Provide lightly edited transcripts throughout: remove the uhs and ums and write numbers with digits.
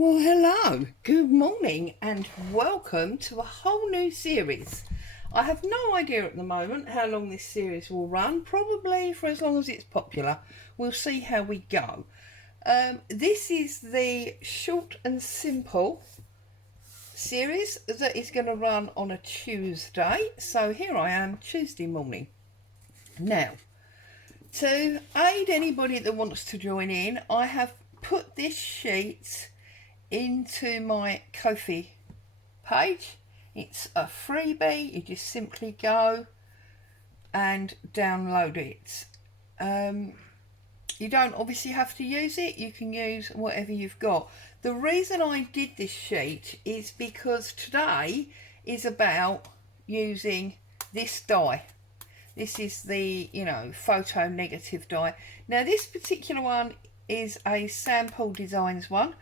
Well, hello, good morning, and welcome to a whole new series. I have no idea at the moment how long this series will run, probably for as long as it's popular. We'll see how we go. This is the short and simple series that is going to run on a Tuesday. So here I am, Tuesday morning. Now, to aid anybody that wants to join in, I have put this sheet into my Ko-fi page. It's a freebie. You just simply go and download it. You don't obviously have to use it. You can use whatever you've got. The reason I did this sheet is because today is about using this die. This is the, photo negative die. Now this particular one is a Sample Designs one.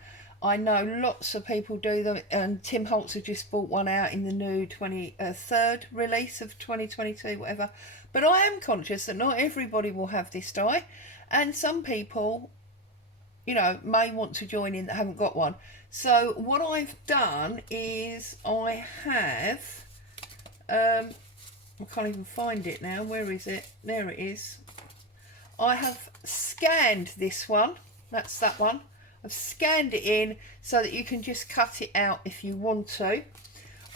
I know lots of people do them, and Tim Holtz has just bought one out in the new 23rd release of 2022, whatever. But I am conscious that not everybody will have this die, and some people, may want to join in that haven't got one. So what I've done is I have, I can't even find it now. Where is it? There it is. I have scanned this one. That's that one. I've scanned it in so that you can just cut it out if you want to.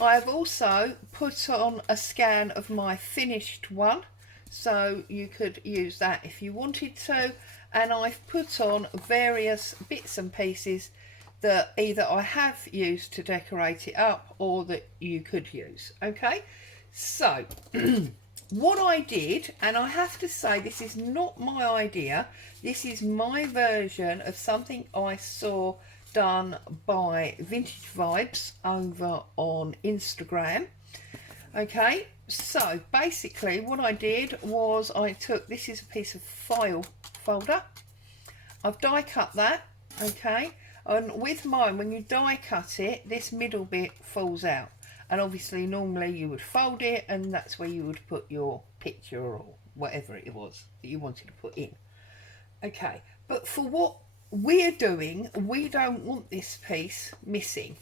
I have also put on a scan of my finished one, so you could use that if you wanted to. And I've put on various bits and pieces that either I have used to decorate it up or that you could use. Okay, so what I did, and I have to say this is not my idea, this is my version of something I saw done by Vintage Vibes over on Instagram. Okay, so basically what I did was I took, this is a piece of file folder, I've die cut that, okay, and with mine, when you die cut it, this middle bit falls out. And obviously normally you would fold it, and that's where you would put your picture or whatever it was that you wanted to put in. Okay, but for what we're doing, we don't want this piece missing.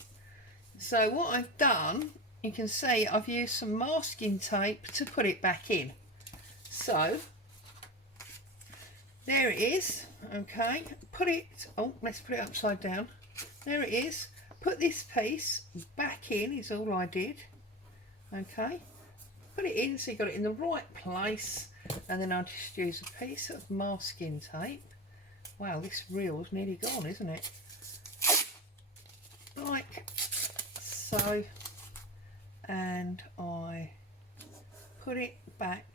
So what I've done, you can see I've used some masking tape to put it back in. So there it is. Okay, let's put it upside down. There it is. Put this piece back in is all I did. Okay, put it in so you got it in the right place, and then I'll just use a piece of masking tape. Wow, this reel's nearly gone, isn't it? Like so, and I put it back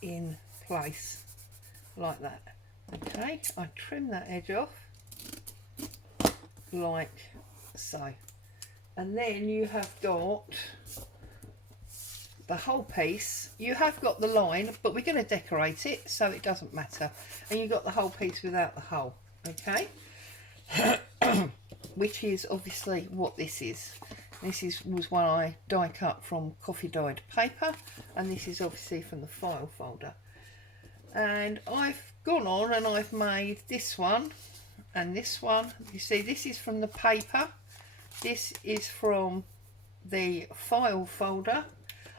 in place like that. Okay, I trim that edge off like so, and then you have got the whole piece. You have got the line, but we're going to decorate it so it doesn't matter, and you got the whole piece without the hole. Okay, which is obviously what this is. Was one I die cut from coffee dyed paper, and this is obviously from the file folder. And I've gone on and I've made this one and this one. You see, this is from the paper, this is from the file folder.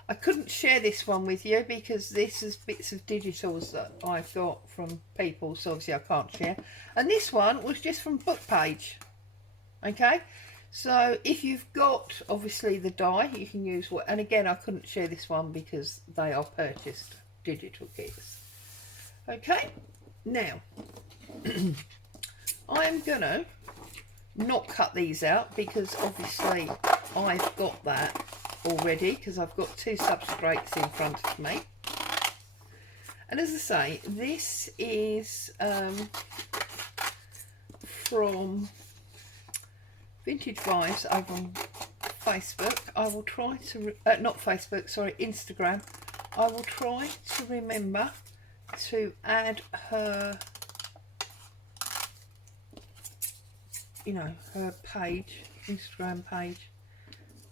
I couldn't share this one with you because this is bits of digitals that I've got from people, so obviously I can't share. And this one was just from Bookpage. Okay, so if you've got obviously the die, you can use what, and again I couldn't share this one because they are purchased digital kits. Okay, now I'm gonna not cut these out because obviously I've got that already because I've got two substrates in front of me. And as I say, this is from Vintage Vibes over on Facebook. I will try to, not Facebook, sorry, Instagram. I will try to remember to add her, her page, Instagram page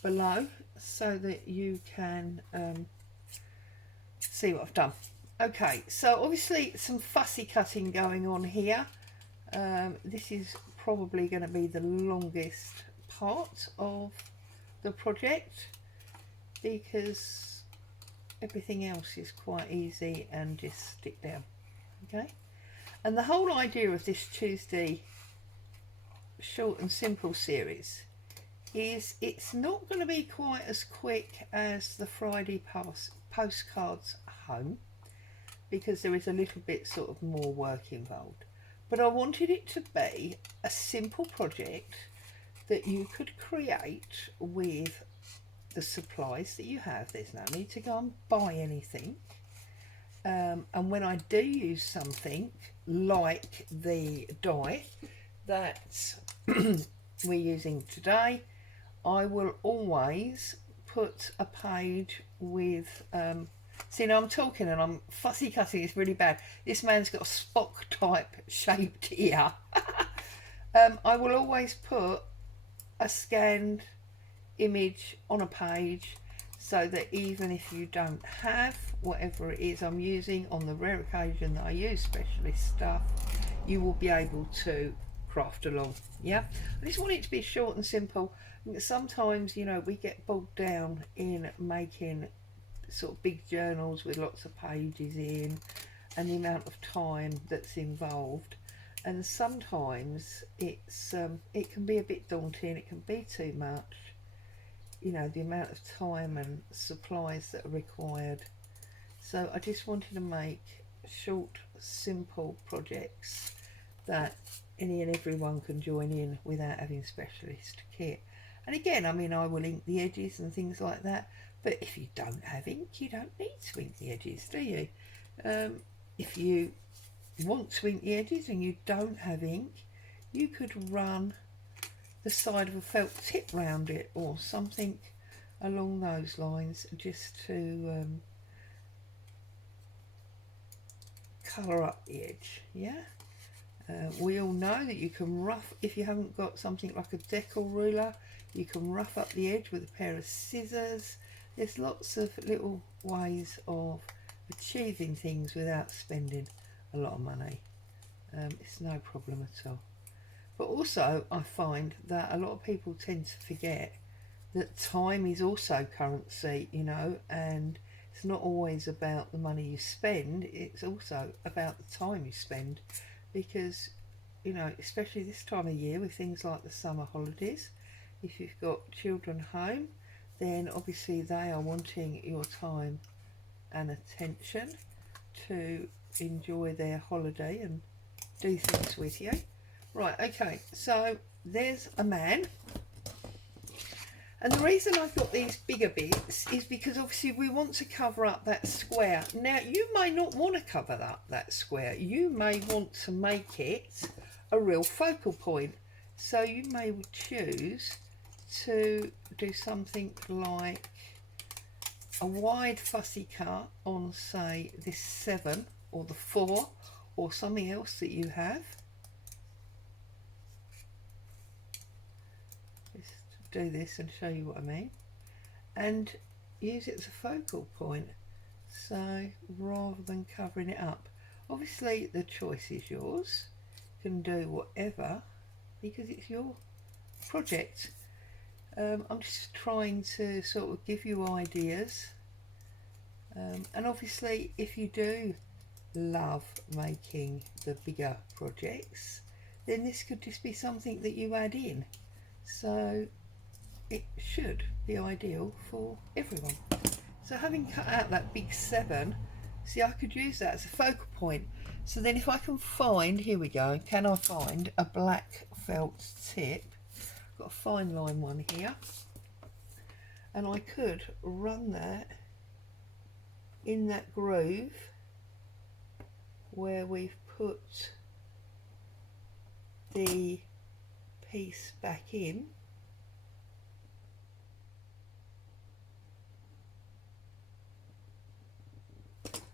below so that you can see what I've done. Okay, so obviously some fussy cutting going on here. This is probably going to be the longest part of the project, because everything else is quite easy and just stick down. Okay, and the whole idea of this Tuesday short and simple series is it's not going to be quite as quick as the Friday postcards home, because there is a little bit sort of more work involved, but I wanted it to be a simple project that you could create with the supplies that you have. There's no need to go and buy anything, and when I do use something like the die that we're using today, I will always put a page with see, now I'm talking and I'm fussy cutting, it's really bad. This man's got a Spock type shaped ear. I will always put a scanned image on a page, so that even if you don't have whatever it is I'm using, on the rare occasion that I use specialist stuff, you will be able to craft along. Yeah, I just want it to be short and simple. Sometimes, you know, we get bogged down in making sort of big journals with lots of pages in, and the amount of time that's involved, and sometimes it's it can be a bit daunting, it can be too much, you know, the amount of time and supplies that are required. So I just wanted to make short, simple projects that any and everyone can join in without having specialist kit. And again, I mean, I will ink the edges and things like that, but if you don't have ink, you don't need to ink the edges, do you? If you want to ink the edges and you don't have ink, you could run the side of a felt tip round it or something along those lines, just to colour up the edge. Yeah, we all know that you can rough, if you haven't got something like a decal ruler, you can rough up the edge with a pair of scissors. There's lots of little ways of achieving things without spending a lot of money. It's no problem at all. But also, I find that a lot of people tend to forget that time is also currency, you know, and it's not always about the money you spend, it's also about the time you spend, because, you know, especially this time of year with things like the summer holidays, if you've got children home, then obviously they are wanting your time and attention to enjoy their holiday and do things with you. Right, okay, so there's a man. And the reason I've got these bigger bits is because obviously we want to cover up that square. Now, you may not want to cover up that square. You may want to make it a real focal point. So you may choose to do something like a wide fussy cut on, say, this 7 or the 4 or something else that you have. Just do this and show you what I mean, and use it as a focal point. So rather than covering it up, obviously the choice is yours. You can do whatever because it's your project. I'm just trying to sort of give you ideas, and obviously if you do love making the bigger projects, then this could just be something that you add in, so it should be ideal for everyone. So having cut out that big 7, see, I could use that as a focal point. So then if I can find, here we go, can I find a black felt tip? Got a fine line one here, and I could run that in that groove where we've put the piece back in,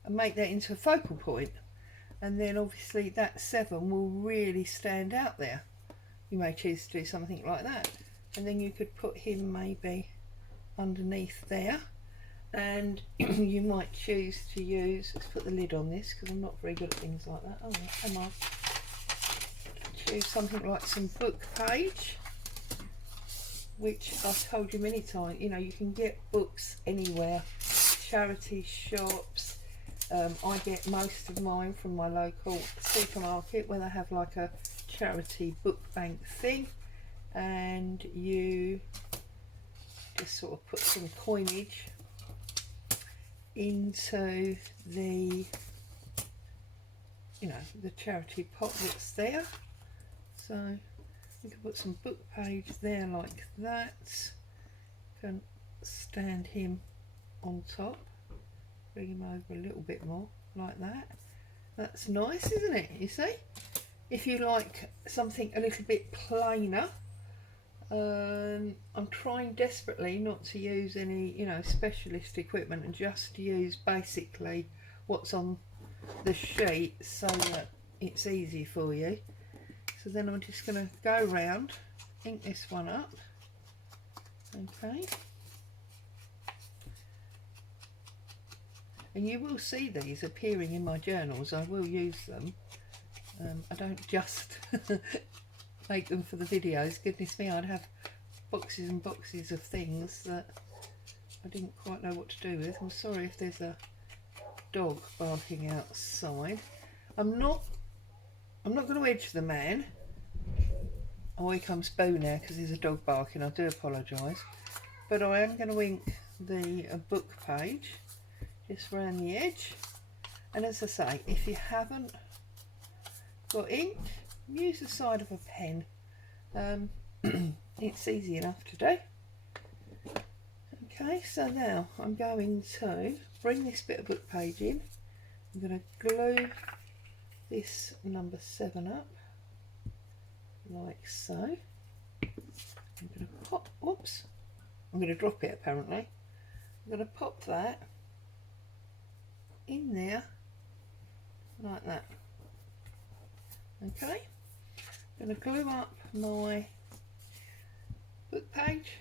and make that into a focal point, and then obviously that 7 will really stand out there. You may choose to do something like that, and then you could put him maybe underneath there, and you might choose to use, let's put the lid on this because I'm not very good at things like that. Oh, come on. choose something like some book page, which I've told you many times, you know, you can get books anywhere, charity shops. I get most of mine from my local supermarket where they have like a charity book bank thing, and you just sort of put some coinage into the, you know, the charity pot that's there. So you can put some book page there like that. Can stand him on top, bring him over a little bit more like that. That's nice, isn't it? You see, if you like something a little bit plainer, I'm trying desperately not to use any, you know, specialist equipment and just to use basically what's on the sheet so that it's easy for you. So then I'm just going to go round, ink this one up, okay, and you will see these appearing in my journals. I will use them. I don't just make them for the videos. Goodness me, I'd have boxes and boxes of things that I didn't quite know what to do with. I'm sorry if there's a dog barking outside. I'm not going to edge the man. Oh, here comes Boo now because there's a dog barking. I do apologise, but I am going to ink the book page just around the edge. And as I say, if you haven't got ink, use the side of a pen. It's easy enough to do. Okay, so now I'm going to bring this bit of book page in. I'm going to glue this number 7 up like so. I'm going to pop, whoops, I'm going to drop it apparently. I'm going to pop that in there like that. Okay, I'm going to glue up my book page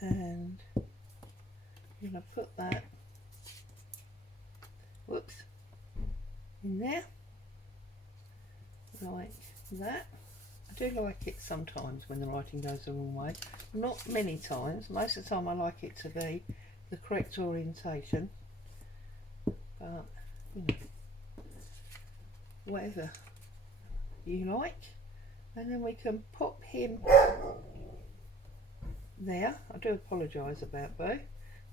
and I'm going to put that, whoops, in there like that. I do like it sometimes when the writing goes the wrong way, not many times. Most of the time I like it to be the correct orientation, but you know, whatever you like. And then we can pop him there. I do apologise about Boo.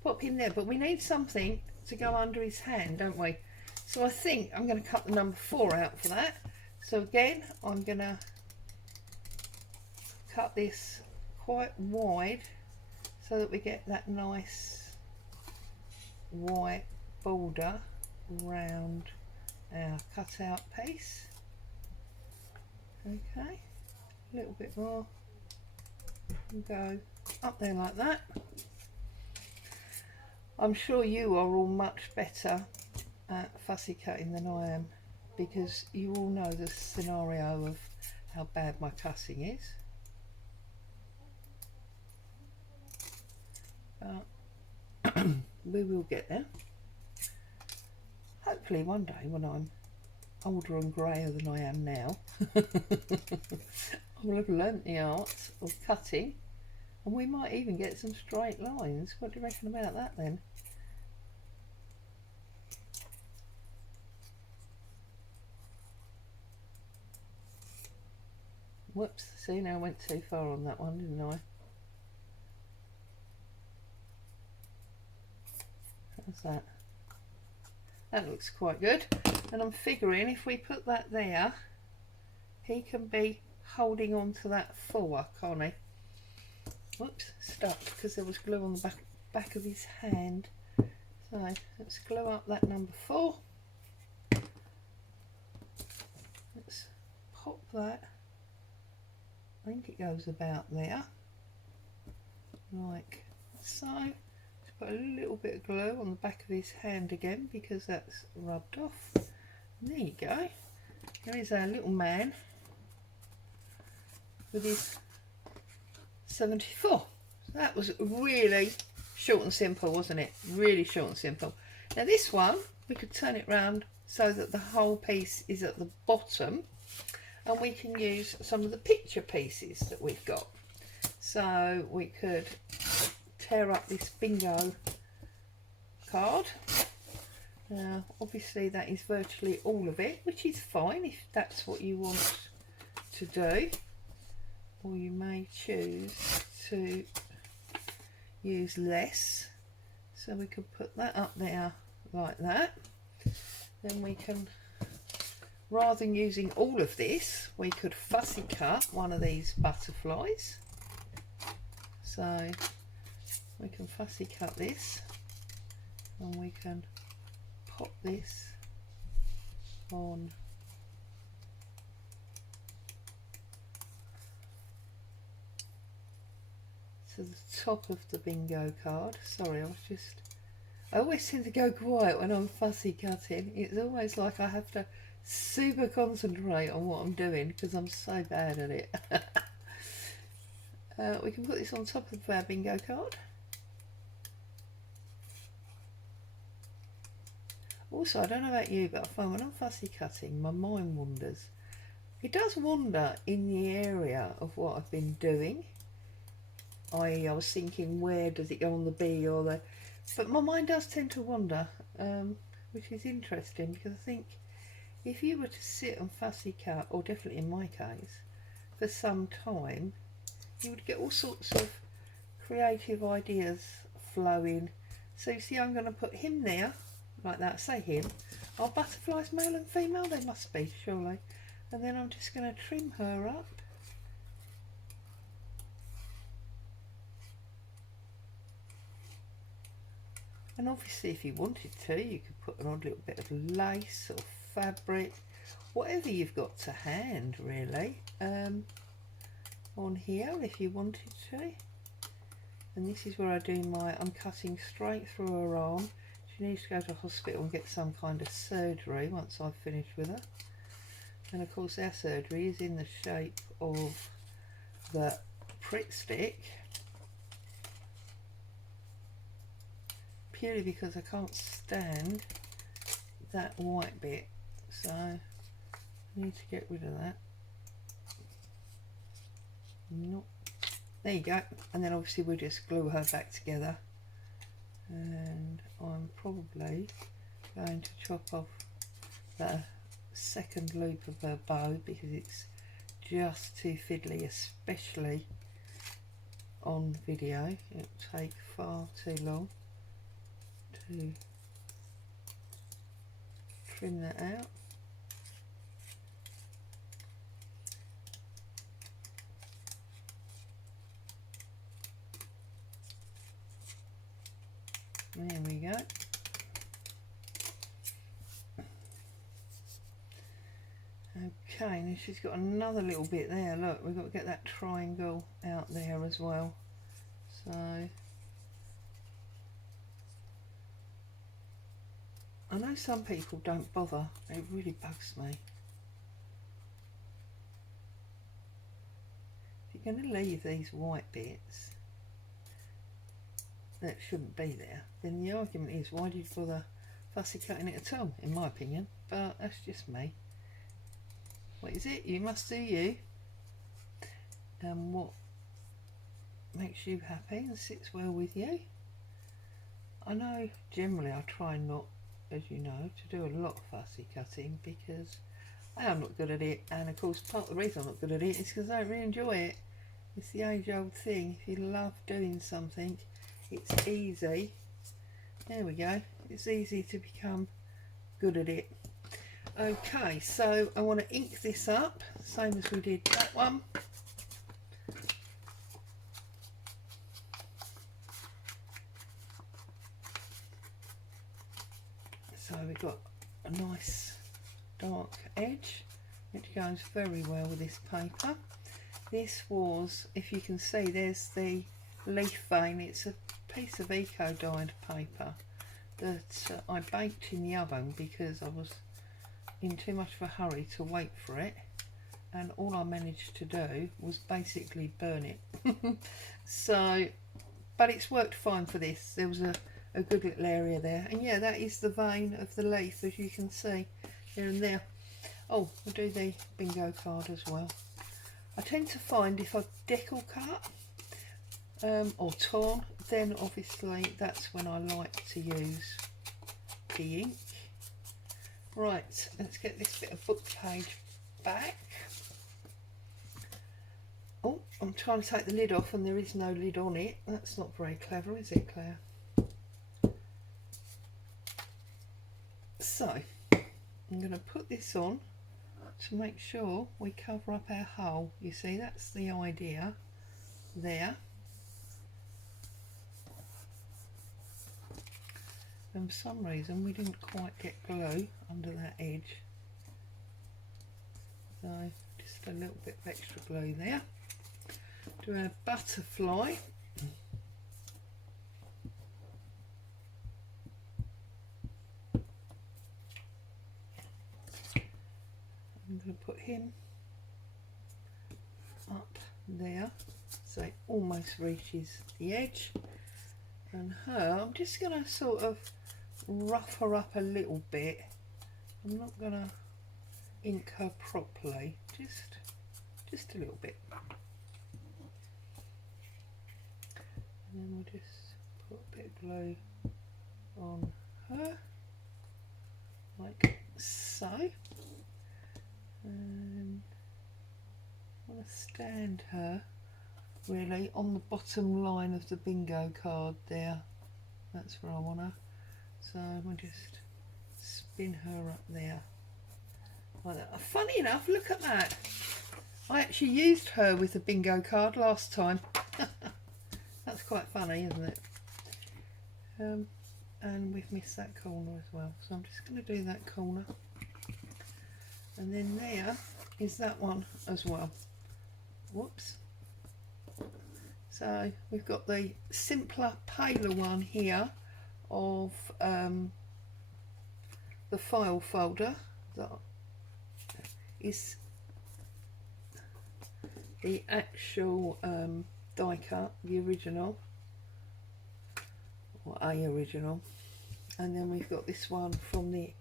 Pop him there, but we need something to go under his hand, don't we? So I think I'm going to cut the number 4 out for that. So again, I'm going to cut this quite wide so that we get that nice white border round our cutout piece. Okay, a little bit more, and go up there like that. I'm sure you are all much better at fussy cutting than I am, because you all know the scenario of how bad my cutting is. But we will get there. Hopefully one day when I'm older and greyer than I am now, I will have learnt the art of cutting, and we might even get some straight lines. What do you reckon about that then? Whoops, see, now I went too far on that one, didn't I? How's that? That looks quite good. And I'm figuring if we put that there, he can be holding on to that 4, can't he? Whoops, stuck because there was glue on the back of his hand. So let's glue up that number 4. Let's pop that. I think it goes about there, like so. Just put a little bit of glue on the back of his hand again because that's rubbed off. And there you go. There is our little man with his 74. That was really short and simple, wasn't it? Really short and simple. Now this one, we could turn it round so that the whole piece is at the bottom, and we can use some of the picture pieces that we've got. So we could tear up this bingo card. Now obviously that is virtually all of it, which is fine if that's what you want to do, or you may choose to use less. So we could put that up there like that. Then we can, rather than using all of this, we could fussy cut one of these butterflies. So we can fussy cut this, and we can pop this on to the top of the bingo card. Sorry, I always tend to go quiet when I'm fussy cutting. It's almost like I have to super concentrate on what I'm doing because I'm so bad at it. We can put this on top of our bingo card. Also, I don't know about you, but I find when I'm fussy cutting, my mind wanders. It does wander in the area of what I've been doing. I was thinking, where does it go on the B or the... But my mind does tend to wander, which is interesting, because I think if you were to sit and fussy cut, or definitely in my case, for some time, you would get all sorts of creative ideas flowing. So you see, I'm going to put him there, like that, say him. Are butterflies male and female? They must be, surely. And then I'm just going to trim her up. And obviously if you wanted to, you could put an odd little bit of lace or fabric, whatever you've got to hand really, on here if you wanted to. And this is where I do I'm cutting straight through her arm. She needs to go to hospital and get some kind of surgery once I've finished with her. And of course our surgery is in the shape of the Pritt stick, purely because I can't stand that white bit, so I need to get rid of that. Nope. There you go. And then obviously we'll just glue her back together, and I'm probably going to chop off the second loop of her bow because it's just too fiddly, especially on video. It'll take far too long to trim that out. There we go. Okay, now she's got another little bit there. Look, we've got to get that triangle out there as well. So I know some people don't bother. It really bugs me. If you're going to leave these white bits that shouldn't be there, then the argument is, why did you bother fussy cutting it at all, in my opinion. But that's just me. What is it? You must do you, and what makes you happy and sits well with you. I know generally I try not, as you know, to do a lot of fussy cutting because I am not good at it, and of course part of the reason I'm not good at it is because I don't really enjoy it. It's the age old thing. If you love doing something, it's easy. There we go. It's easy to become good at it. Okay, so I want to ink this up, same as we did that one. So we've got a nice dark edge, which goes very well with this paper. This was, if you can see, there's the leaf vein. It's a piece of eco-dyed paper that I baked in the oven because I was in too much of a hurry to wait for it, and all I managed to do was basically burn it. So, but it's worked fine for this. There was a good little area there, and yeah, that is the vein of the leaf, as you can see. here and there. Oh, we'll do the bingo card as well. I tend to find if I've decal cut or torn, then obviously that's when I like to use the ink. Right, let's get this bit of book page back. Oh, I'm trying to take the lid off and there is no lid on it. That's not very clever, is it, Claire? So, I'm going to put this on to make sure we cover up our hole. You see, that's the idea there. And for some reason we didn't quite get glue under that edge. So, just a little bit of extra glue there. Do our butterfly. I'm going to put him up there so it almost reaches the edge, and her, I'm just going to sort of rough her up a little bit. I'm not going to ink her properly, just a little bit, and then we'll just put a bit of glue on her like so. And I want to stand her really on the bottom line of the bingo card there. That's where I want her. So we'll just spin her up there like that. Funny enough, look at that. I actually used her with the bingo card last time. That's quite funny, isn't it? And we've missed that corner as well. So I'm just going to do that corner. And then there is that one as well. Whoops. So we've got the simpler, paler one here of the file folder that is the actual die cut, the original, or a original. And then we've got this one from the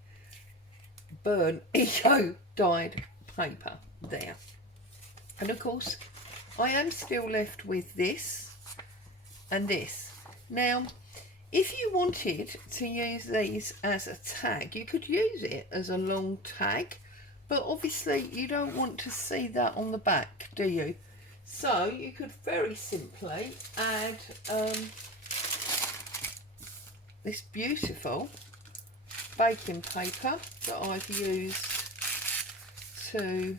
Burn Eco dyed paper there. And of course I am still left with this and this. Now if you wanted to use these as a tag, you could use it as a long tag, but obviously you don't want to see that on the back, do you? So you could very simply add this beautiful baking paper that I've used to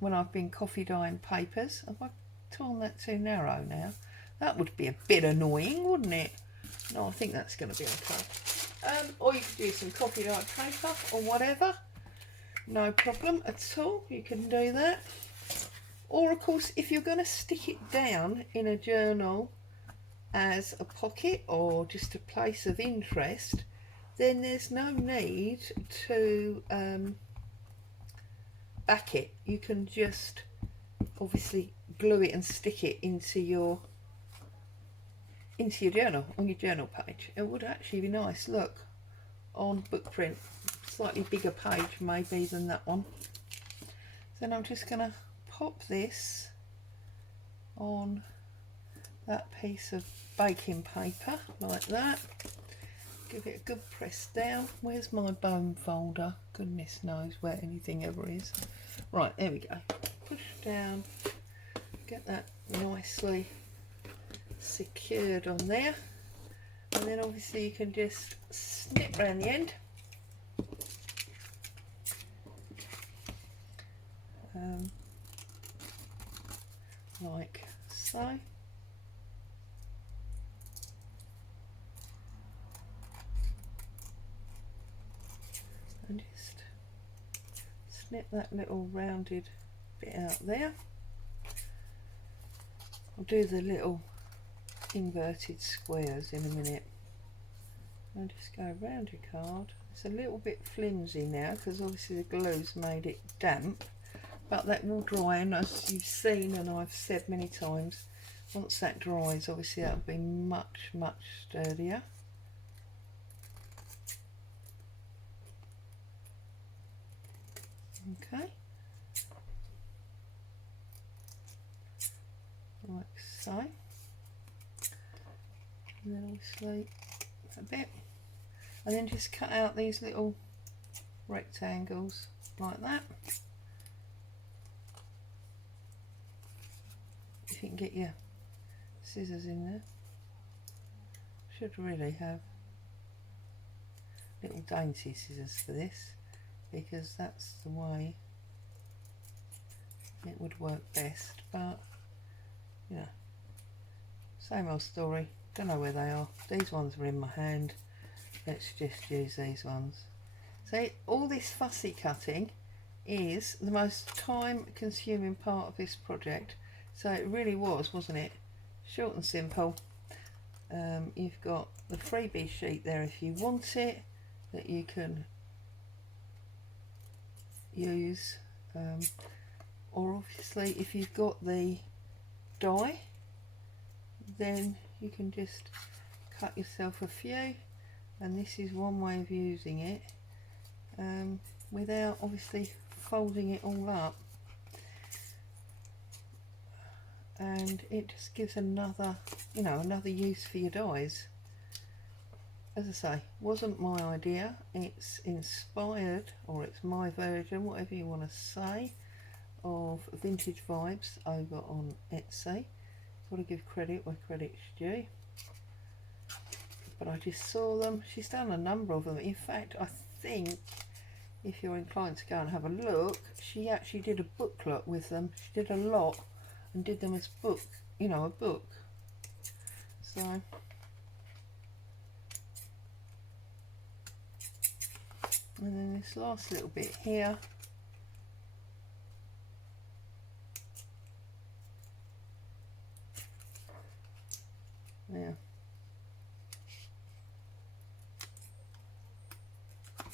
when I've been coffee dyeing papers. Have I torn that too narrow now? That would be a bit annoying, wouldn't it? No, I think that's going to be okay. Or you could use some coffee dye paper or whatever. No problem at all. You can do that. Or of course, if you're going to stick it down in a journal as a pocket or just a place of interest, then there's no need to back it. You can just obviously glue it and stick it into your journal, on your journal page. It would actually be nice, look, on book print, slightly bigger page maybe than that one. Then I'm just going to pop this on that piece of baking paper like that. Give it a good press down. Where's my bone folder? Goodness knows where anything ever is. Right, there we go. Push down, get that nicely secured on there, and then obviously you can just snip round the end. Like so. And just snip that little rounded bit out there. I'll do the little inverted squares in a minute. I'll just go around your card. It's a little bit flimsy now because obviously the glue's made it damp, but that will dry, and as you've seen and I've said many times, once that dries obviously that'll be much sturdier. Okay, like so, and then obviously a bit, and then just cut out these little rectangles like that. If you can get your scissors in there, should really have little dainty scissors for this, because that's the way it would work best. But you know, same old story, don't know where they are. These ones are in my hand, let's just use these ones. So all this fussy cutting is the most time consuming part of this project. So it really was, wasn't it? Short and simple. You've got the freebie sheet there if you want it, that you can use, or obviously if you've got the die, then you can just cut yourself a few, and this is one way of using it, without obviously folding it all up, and it just gives another, you know, another use for your dies. As I say, wasn't my idea, it's inspired, or it's my version, whatever you want to say, of Vintage Vibes over on Etsy. Got to give credit where credit's due. But I just saw them, she's done a number of them. In fact, I think if you're inclined to go and have a look, she actually did a booklet with them. She did a lot and did them as book, you know, a book. So and then this last little bit here, yeah,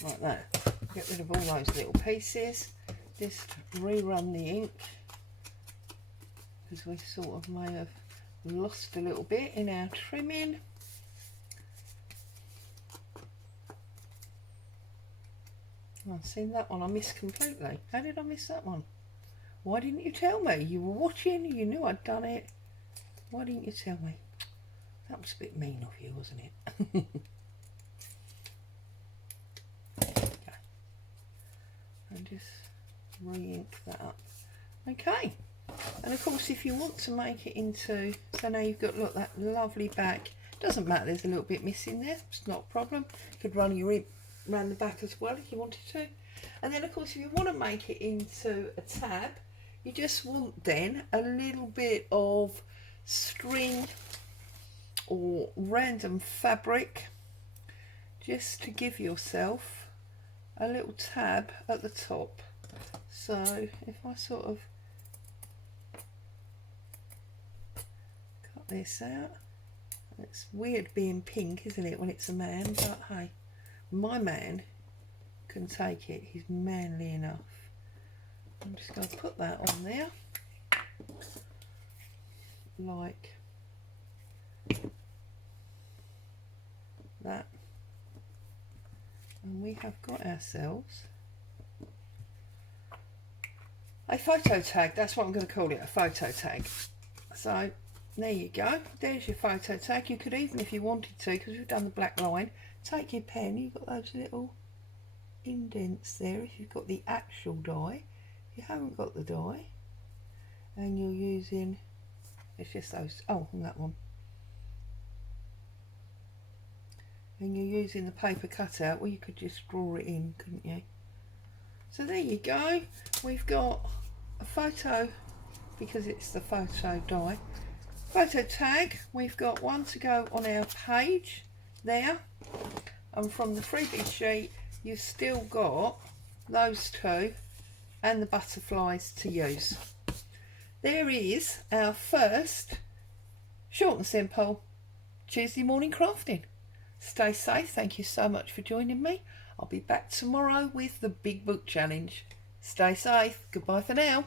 like that. Get rid of all those little pieces, just rerun the ink, because we sort of may have lost a little bit in our trimming. I've seen that one I missed completely. How did I miss that one? Why didn't you tell me? You were watching, you knew I'd done it. Why didn't you tell me? That was a bit mean of you, wasn't it? Okay. And just re-ink that up. Okay. And of course, if you want to make it into, so now you've got, look, that lovely back. Doesn't matter, there's a little bit missing there. It's not a problem. You could run your ink around the back as well if you wanted to. And then of course, if you want to make it into a tab, you just want then a little bit of string or random fabric, just to give yourself a little tab at the top. So if I sort of cut this out, it's weird being pink, isn't it, when it's a man, but hey, my man can take it, he's manly enough. I'm just going to put that on there, like that, and we have got ourselves a photo tag. That's what I'm going to call it, a photo tag. So there you go, there's your photo tag. You could even, if you wanted to, because we've done the black line, take your pen, you've got those little indents there if you've got the actual die. If you haven't got the die and you're using, it's just those, oh, and that one, and you're using the paper cutout, well, you could just draw it in, couldn't you? So there you go, we've got a photo, because it's the photo die, photo tag. We've got one to go on our page there, and from the freebie sheet you've still got those two and the butterflies to use. There is our first short and simple Tuesday morning crafting. Stay safe, thank you so much for joining me. I'll be back tomorrow with the Big Book Challenge. Stay safe, goodbye for now.